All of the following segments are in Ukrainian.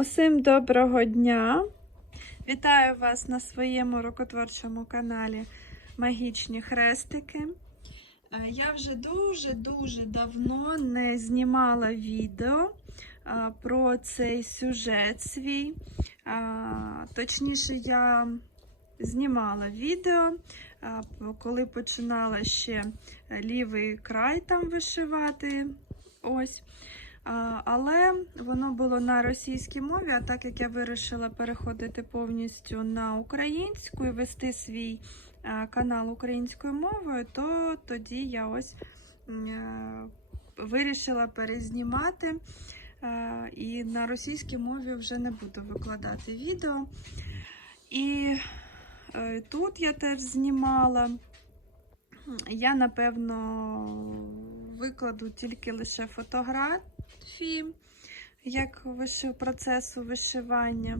Усім доброго дня! Вітаю вас на своєму рукотворчому каналі Магічні Хрестики. Е, Я вже дуже-дуже давно не знімала відео е, про цей сюжет свій. Точніше, я знімала відео, е, коли починала ще лівий край там вишивати. Ось. Але воно було на російській мові, а так як я вирішила переходити повністю на українську і вести свій канал українською мовою, то тоді я ось е, вирішила перезнімати. І на російській мові вже не буду викладати відео. І е, тут я теж знімала. Я, напевно, викладу тільки лише фотографії, як вишив, процесу вишивання.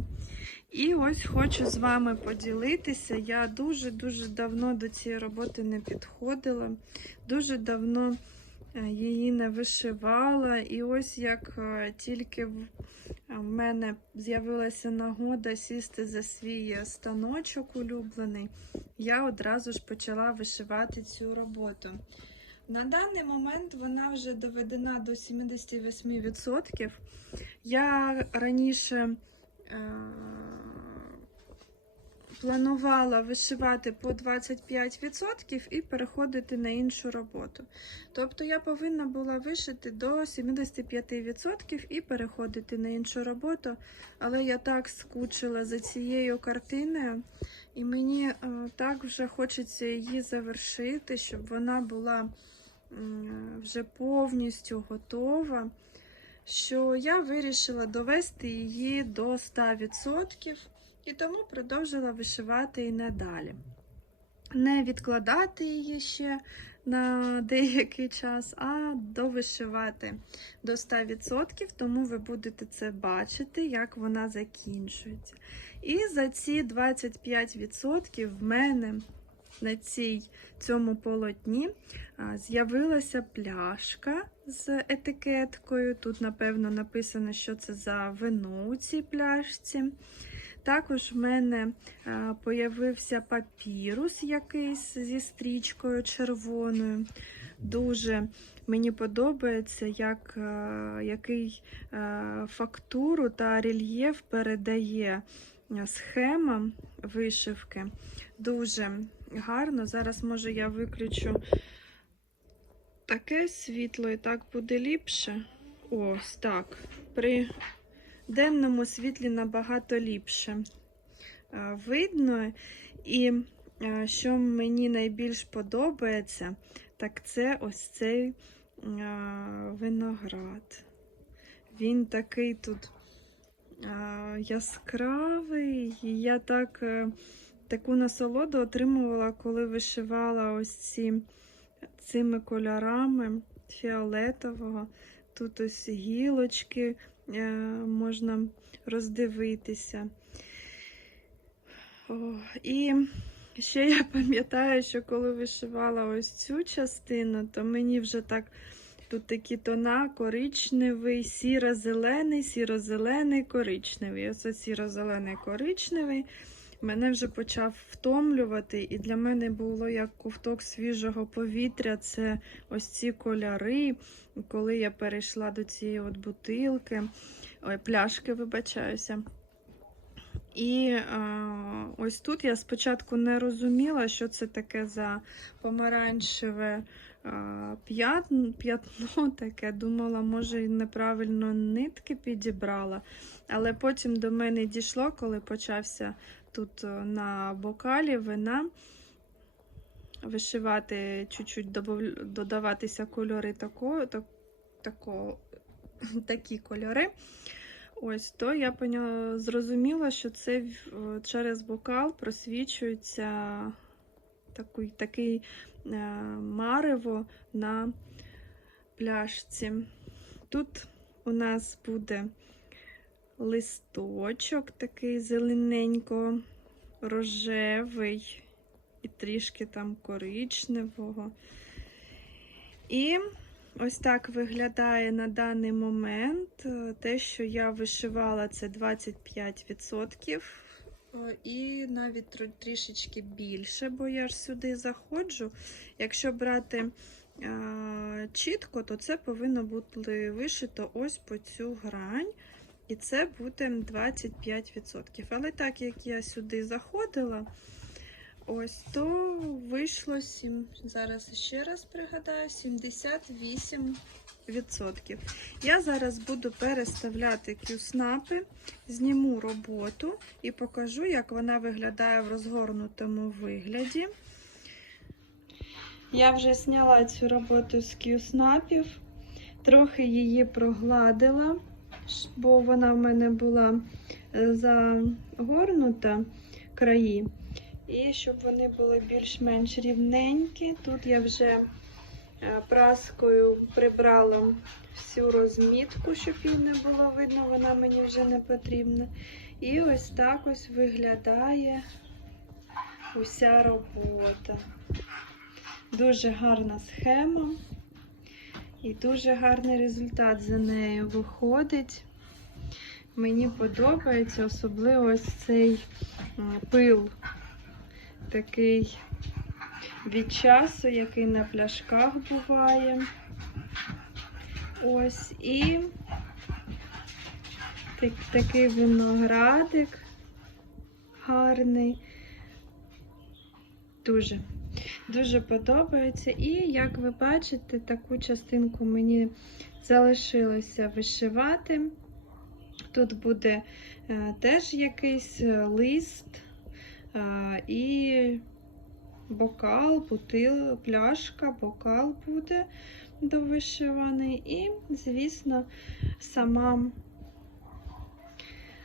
І ось хочу з вами поділитися. Я дуже-дуже давно до цієї роботи не підходила, дуже давно е, її не вишивала. І ось як е, тільки в в мене з'явилася нагода сісти за свій станочок улюблений, я одразу ж почала вишивати цю роботу. На даний момент вона вже доведена до 78%. Я раніше е, планувала вишивати по 25% і переходити на іншу роботу. Тобто я повинна була вишити до 75% і переходити на іншу роботу, але я так скучила за цією картиною, і мені е, так вже хочеться її завершити, щоб вона була вже повністю готова. Що я вирішила довести її до 100%, і тому продовжила вишивати і надалі. Не відкладати її ще на деякий час, а довишивати до 100%, тому ви будете це бачити, як вона закінчується. І за ці 25% в мене на цій, цьому полотні з'явилася пляшка з етикеткою. Тут, напевно, написано, що це за вино у цій пляшці. Також в мене появився папірус якийсь зі стрічкою червоною. Дуже мені подобається, як, який фактуру та рельєф передає схема вишивки. Дуже гарно. Зараз, може, я виключу таке світло і так буде ліпше. Ось так. При денному світлі набагато ліпше видно. І що мені найбільш подобається, так це ось цей виноград. Він такий тут яскравий. Я так, е, таку насолоду отримувала, коли вишивала ось ці, цими кольорами фіолетового. Тут ось гілочки е, можна роздивитися. О, і ще я пам'ятаю, що коли вишивала ось цю частину, то мені вже так тут такі тона коричневий, сіро-зелений, сіро-зелений, коричневий. Ось сіро-зелений коричневий. Мене вже почав втомлювати, і для мене було як ковток свіжого повітря. Це ось ці кольори. Коли я перейшла до цієї от бутилки, ой, пляшки, вибачаюся. І е, ось тут я спочатку не розуміла, що це таке за помаранчеве е, п'ятно, п'ятно таке. Думала, може, неправильно нитки підібрала. Але потім до мене дійшло, коли почався тут е, на бокалі вина вишивати, чуть-чуть додаватися кольори такого, так, тако, такі кольори. Ось то я поняла, зрозуміла, що це через бокал просвічується такий, такий е, марево на пляшці. Тут у нас буде листочок такий зелененько, рожевий і трішки там коричневого. І ось так виглядає на даний момент. Е, Те, що я вишивала, це 25%. Е, І навіть трішечки більше, бо я ж сюди заходжу. Якщо брати е, чітко, то це повинно бути вишито ось по цю грань. І це буде 25%. Але так як я сюди заходила, ось то вийшло 7, зараз ще раз пригадаю, 78%. Я зараз буду переставляти кюснапи, зніму роботу і покажу, як вона виглядає в розгорнутому вигляді. Я вже зняла цю роботу з кюснапів, трохи її прогладила, бо вона в мене була е, загорнута краї. І щоб вони були більш-менш рівненькі. Тут я вже е, праскою прибрала всю розмітку, щоб її не було видно, вона мені вже не потрібна. І ось так ось виглядає уся робота. Дуже гарна схема. І дуже гарний результат за нею виходить. Мені подобається особливо ось цей пил, такий від часу, який на пляшках буває. Ось і так, такий виноградик гарний. Дуже. Дуже подобається. І, як ви бачите, таку частинку мені залишилося вишивати. Тут буде е, теж якийсь е, лист е, і бокал, бутил, пляшка, бокал буде довишиваний. І, звісно, сама,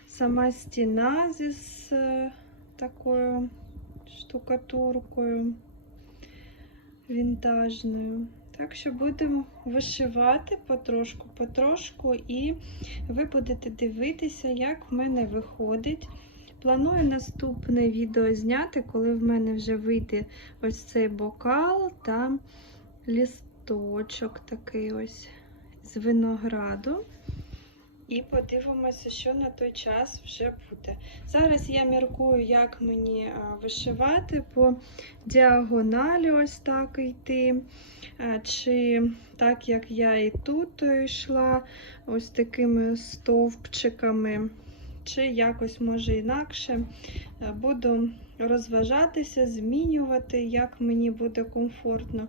сама стіна зі такою штукатуркою вінтажною. Так що будемо вишивати потрошку, потрошку, і ви будете дивитися, як в мене виходить. Планую наступне відео зняти, коли в мене вже вийде ось цей бокал та лісточок такий ось з винограду. І подивимося, що на той час вже буде. Зараз я міркую, як мені вишивати по діагоналі, ось так йти. Чи так як я і тут йшла, ось такими стовпчиками, чи якось може інакше. Буду розважатися, змінювати, як мені буде комфортно.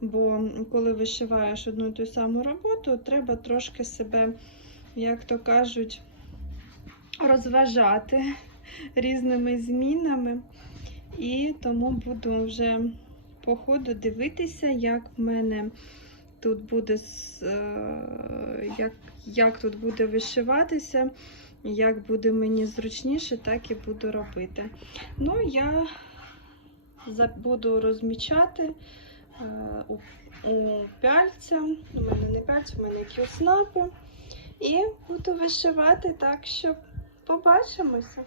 Бо коли вишиваєш одну і ту саму роботу, треба трошки себе як то кажуть, розважати різними змінами. І тому буду вже по ходу дивитися, як в мене тут буде, е, як, як тут буде вишиватися, як буде мені зручніше, так і буду робити. Ну, я буду розмічати е, у, у пяльця. У мене не пяльця, у мене кюснапи. І буду вишивати так, що побачимося.